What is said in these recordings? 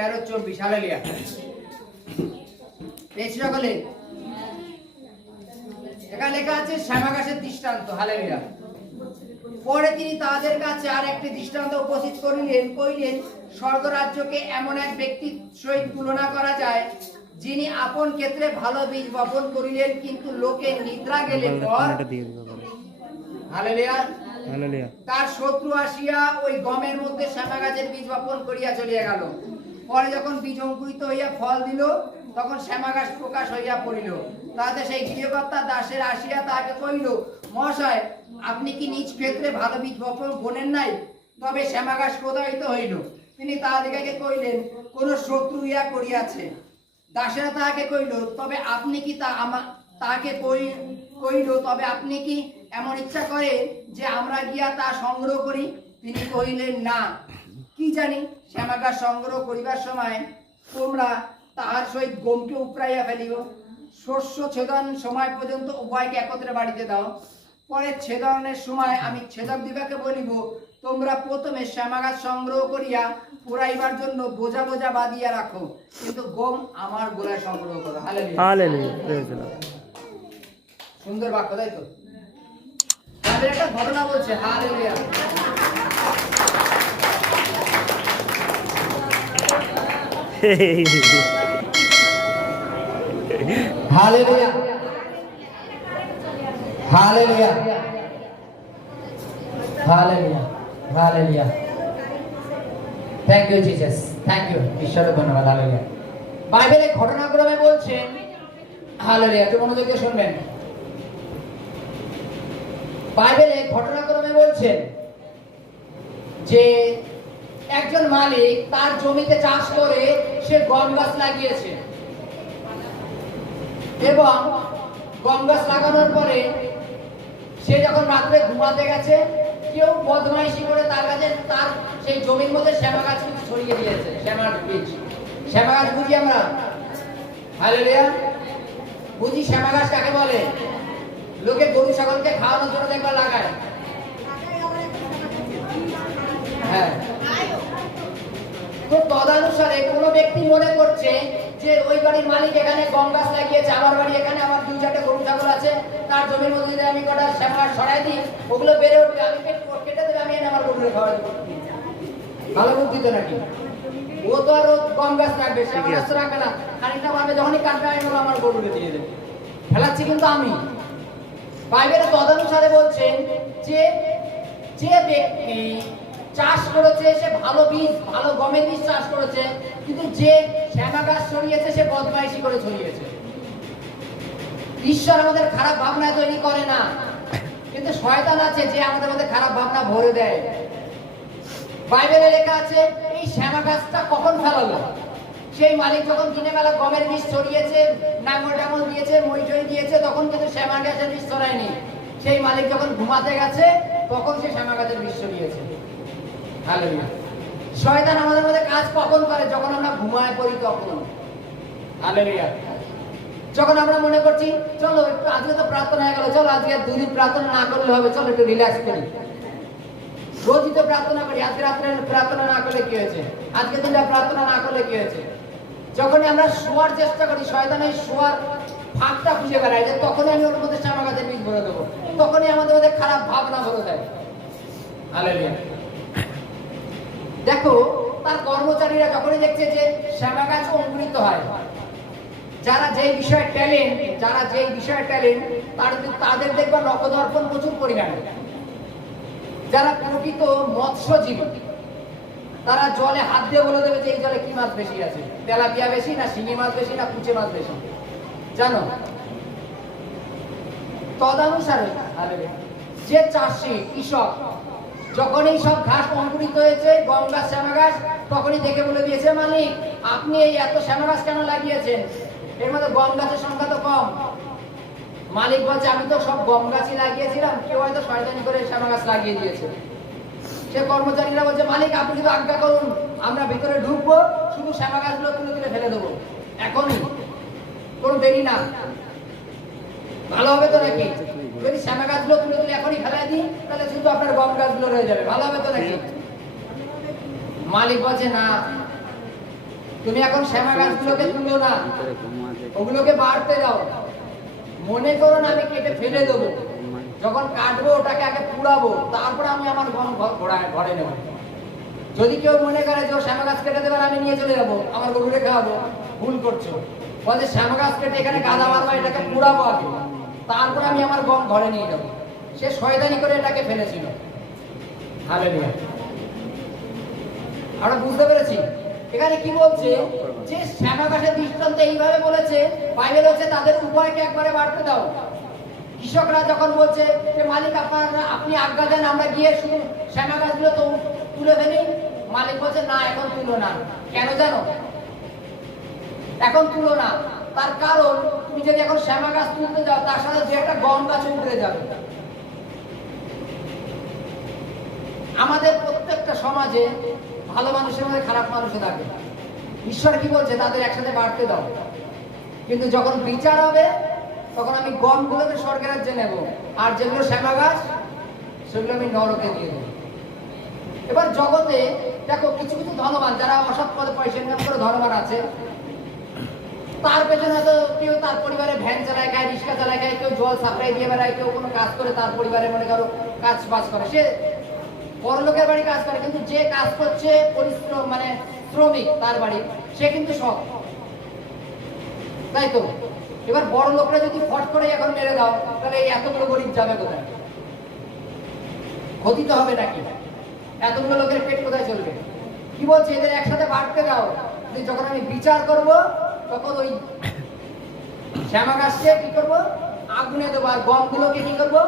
13:24। Hallelujah. পেয়েছি সকলে? এখানে লেখা আছে শ্যামা গাছের দৃষ্টান্ত। হালেলুয়া। পরে তিনি তাদের কাছে আর একটি দৃষ্টান্ত উপস্থিত করিলেন, স্বর্গরাজ্যকে এমন এক ব্যক্তির সহিত তুলনা করা যায়, যিনি আপন ক্ষেত্রে ভালো বীজ বপন করিলেন, কিন্তু লোকে নিদ্রা গেলে পর হালেলুয়া তার শত্রু আসিয়া ওই গমের মধ্যে শ্যামা গাছের বীজ বপন করিয়া চলিয়া গেল। পরে যখন বীজ অঙ্কুরিত হইয়া ফল দিল, তখন শ্যামা গাছ প্রকাশ হইয়া পড়িল। তাহাতে সেই গৃহকর্তা দাসের আসিয়া তাহাকে কহিল, মহাশয়, আপনি কি নিজ ক্ষেত্রে ভালো বীজ বপন বোনেন নাই? তবে শ্যামা গাছ প্রদায়িত হইল। তিনি তাহাদিগকে কহিলেন, কোন শত্রু ইহা করিয়াছে। দাসেরা তাহাকে কহিল, তবে আপনি কি তাহাকে কহিল, তবে আপনি কি এমন ইচ্ছা করে যে আমরা গিয়া তা সংগ্রহ করি? তিনি কহিলেন, না, কি জানি, শ্যামা গাছ সংগ্রহ করিবার সময় তোমরা তাহার সহিত গমকে উপড়াইয়া ফেলিও। শস্য ছেদন সময় পর্যন্ত উভয়কে একত্রে বাড়িতে দাও। পরে ছেদনের সময় আমি ছেদক দিবাকে বলিব, তোমরা প্রথমে শ্যামা গাছ সংগ্রহ করিয়া পুরাইবার জন্য বোঝা বোঝা বাঁধিয়া রাখো, কিন্তু গম আমার গোলায় সংগ্রহ করো। হালেলুয়া। সুন্দর বাক্য, তাই তো? তাদের একটা ঘটনা বলছে। Hallelujah. Hallelujah. Hallelujah. Hallelujah. Hallelujah. Thank you Jesus, thank you, ঈশ্বরের ধন্যবাদ। হালেলুয়া। বাইবেলে ঘটনাক্রমে বলছেন, হালেলুয়া, একটু মনোযোগ দিয়ে শুনবেন। বাইবেলে ঘটনাক্রমে বলছেন যে একজন মালিক তার জমিতে চাষ করে সে গম গাছ লাগিয়েছে, এবং গম গাছ লাগানোর পরে সে যখন রাত্রে ঘুমাতে গেছে, কেউ বদমাইশি করে তার কাছে তার সেই জমির মধ্যে শ্যামা গাছ কিছু ছড়িয়ে দিয়েছে। শ্যামার বীজ, শ্যামা গাছ বুঝি আমরা? হালেলুয়া। বুঝি শ্যামা গাছ কাকে বলে? লোকে গরু ছাগলকে খাওয়ানোর জন্য দেখবার লাগায়। হ্যাঁ, তো তদানুসারে কোনো ব্যক্তি মনে করছে যে ওই বাড়ির মালিক এখানে গম গাছ লাগিয়েছে, আমার বাড়ি এখানে, আমার 2-4টে গরু ছাগল আছে, তার জমির মধ্যে যদি আমি কটা শ্যামা গাছ সরাই দিই, ওগুলো বেড়ে উঠবে, আমি কেটে দেবে, আমি এনে আমার গরুরে খাওয়া দেবো। ভালো বুদ্ধি তো নাকি? ও তো আর গম গাছ রাখবে, শ্যামা গাছ রাখবে না। খানিকটা পাবে, যখনই কাটবে আমি আমার গরুরে দিয়ে দেবো। ফেলাচ্ছি কিন্তু আমি। বাইবেলে তদানুসারে বলছেন যে যে ব্যক্তি চাষ করেছে সে ভালো বীজ, ভালো গমের বীজ চাষ করেছে, কিন্তু যে শ্যামা গাছ ছড়িয়েছে সে বদমাইশি করে ছড়িয়েছে। ঈশ্বর আমাদের খারাপ ভাবনা তৈরি করে না, কিন্তু শয়তান আছে যে আমাদের মধ্যে খারাপ ভাবনা ভরে দেয়। বাইবেলে লেখা আছে এই শ্যামা গাছটা কখন ফেলালো? সেই মালিক যখন দিনে বেলা গমের বীজ ছড়িয়েছে, নাঙ্গল টাঙ্গল দিয়েছে, মই টই দিয়েছে, তখন কিন্তু শ্যামা গাছের বীজ ছড়ায়নি। সেই মালিক যখন ঘুমাতে গেছে, তখন সে শ্যামা গাছের বীজ ছড়িয়েছে। হালেলুয়া। শয়তান আমাদের মধ্যে কাজ কখন করে? যখন আমরা ঘুমায় পড়ি তখন। হালেলুয়া। যখন আমরা মনে করছি চলো একটু, আজকে তো প্রার্থনা হয়ে গেল, চলো আজকে 2 দিন প্রার্থনা না করলে হবে, চলো একটু রিল্যাক্স করি। রোজই তো প্রার্থনা করি, আজকে রাত্রে প্রার্থনা না করলে কি হয়েছে? আজকে দিনটা প্রার্থনা না করলে কি হয়েছে? যখনই আমরা শোয়ার চেষ্টা করি, শয়তান এই শোয়ার ফাঁকটা খুঁজে বেড়ায়, যে তখনই আমি ওর মধ্যে শ্যামা গাছের বীজ ভরে দেবো, তখনই আমাদের মধ্যে খারাপ ভাবনা ভরে দেয়। হালেলুয়া। দেখো, তার কর্মচারীরা যখনই দেখছে যে শ্যামা গাছ অঙ্কুরিত হয়, যারা যেই বিষয়ে ট্যালেন্ট, তাদের দেখবা নখদর্পণ প্রচুর পরিমাণে। যারা প্রকৃত মৎস্যজীবী, তারা জলে হাত দিয়ে বলে দেবে যে এই জলে কি মাছ বেশি আছে, তেলাপিয়া বেশি না শিঙি মাছ বেশি না কুচে মাছ বেশি, জানো? তদানুসারে যে চাষি, কৃষক, যখন এই সব ঘাস অঙ্কুরিত হয়েছে, গম গাছ, শ্যামা গাছ, তখনই দেখে বলে দিয়েছে মালিক, আপনি এই এত শ্যামা গাছ কেন লাগিয়েছেন? এর মধ্যে গম গাছের সংখ্যা তো কম। মালিক বলছে, আমি তো সব গম গাছই লাগিয়েছিলাম, কেউ হয়তো শয়তানি করে শ্যামা গাছ লাগিয়ে দিয়েছে। সে কর্মচারীরা বলছে, মালিক আপনি শুধু আজ্ঞা করুন, আমরা ভিতরে ঢুকবো, শুধু শ্যামা গাছগুলো তুলে তুলে ফেলে দেবো, এখনই, কোনো দেরি না। ভালো হবে তো নাকি? যদি শ্যামা গাছগুলো তুলে তুলে এখনই ফেলে দিই, তাহলে শুধু আপনার গম গাছগুলো রয়ে যাবে, ভালো হবে তো নাকি? মালিক বলছে, না, তুমি এখন শ্যামা গাছগুলোকে তুলো না, ওগুলোকে বাড়তে দাও। মনে করো না আমি কেটে ফেলে দেবো, যখন কাটবো ওটাকে আগে পুড়াবো, তারপরে আমি আমার ঘরে নেবো। যদি কেউ মনে করে যে ও শ্যামা গাছ কেটে দেবে আমি নিয়ে চলে যাবো, আমার গরুরে খাওয়াবো, ভুল করছো। বলে শ্যামা গাছ কেটে এখানে গাদা মারবো, এটাকে পুড়াবো আগে, তারপরে আমি আমার গম ঘরে নিয়ে যাবো। সে শয়তানি করে এটাকে ফেলেছিল। হালেলুয়া। আমরা বুঝতে পেরেছি এখানে কি বলছে, যে শ্যামা গাছের দৃষ্টান্ত এইভাবে বলেছে, বাইবেল হচ্ছে তাদের উভয়কে একবারে বাড়তে দাও। কৃষকরা যখন বলছে যে মালিক আপনি আজ্ঞা দেন আমরা গিয়ে শুধু শ্যামা গাছগুলো তো তুলে ফেলি, মালিক বলছে না এখন তুলো না। কেন জানো? এখন তুলো না, তার কারণ তুমি যদি এখন শ্যামা গাছ তুলতে যাও তার সাথে যে একটা গম গাছ উঠে যাবে। আমাদের প্রত্যেকটা সমাজে ভালো মানুষের মধ্যে খারাপ মানুষও থাকে। ঈশ্বর কি বলছে, তাদের একসাথে বাড়তে দাও। কিন্তু যখন বিচার হবে তখন আমি গমগুলোকে স্বর্গের রাজ্যে নেব, আর যেগুলো শ্যামা গাছ সেগুলো আমি নরকে দিয়ে দেবো। এবার জগতে দেখো কিছু কিছু ধনবান যারা অসৎ পদে পয়সা ইনকাম করে ধনবান আছে, তার পেছনে হয়তো কেউ তার পরিবারে ভ্যান চালায়, গায়ে রিক্সা চালায়, গায়ে কেউ জল সাপ্লাই দিয়ে বেড়ায়, কেউ কোনো কাজ করে তার পরিবারে মনে করো কাজ বাজ করে, সে বড় লোকের বাড়ি কাজ করে, কিন্তু যে কাজ করছে পরিশ্রম মানে শ্রমিক তার বাড়ি, সে কিন্তু সৎ, তাই তো? এবার বড় লোকরা যদি ফট করে এখন মেরে দাও তাহলে এই এতগুলো গরিব যাবে কোথায়? ক্ষতি তো হবে নাকি? এতগুলো লোকের পেট কোথায় চলবে? কি বলছে, এদের একসাথে বাড়তে দাও। যখন আমি বিচার করব তখন ওই শ্যামা গাছকে কি করবো, আগুনে দেবো, আর গমগুলোকে কি করবো,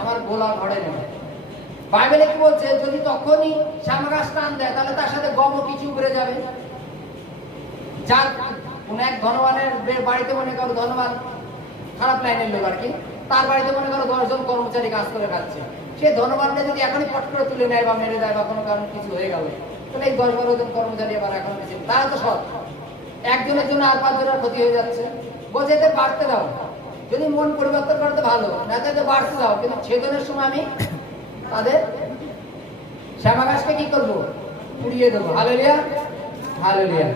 আমার গোলা ঘরে নেবো। বাইবেলে কি বলছে, যদি তখনই শ্যামা গাছ টান দেয় তাহলে তার সাথে গমও কিছু উড়ে যাবে। যার কোন এক ধনবানের বাড়িতে মনে করো, ধনবান খারাপ লাইনের লোক আর কি, তার বাড়িতে মনে করো 10 জন কর্মচারী কাজ করে খাচ্ছে, সে ধনবানটা যদি এখনই পট করে তুলে নেয় বা মেরে দেয় বা কোনো কারণ কিছু হয়ে গেল, তাহলে এই 10-12 জন কর্মচারী আবার এখন বেশি, তারা তো সৎ, একজনের জন্য আর 5 জনের ক্ষতি হয়ে যাচ্ছে। বলছে এদের বাড়তে দাও, যদি মন পরিবর্তন করতে ভালো, না তাদের বাড়তে দাও, কিন্তু ছেদনের সময় আমি তাদের শ্যামা গাছকে কি করবো, উড়িয়ে দেবো। Hallelujah, hallelujah.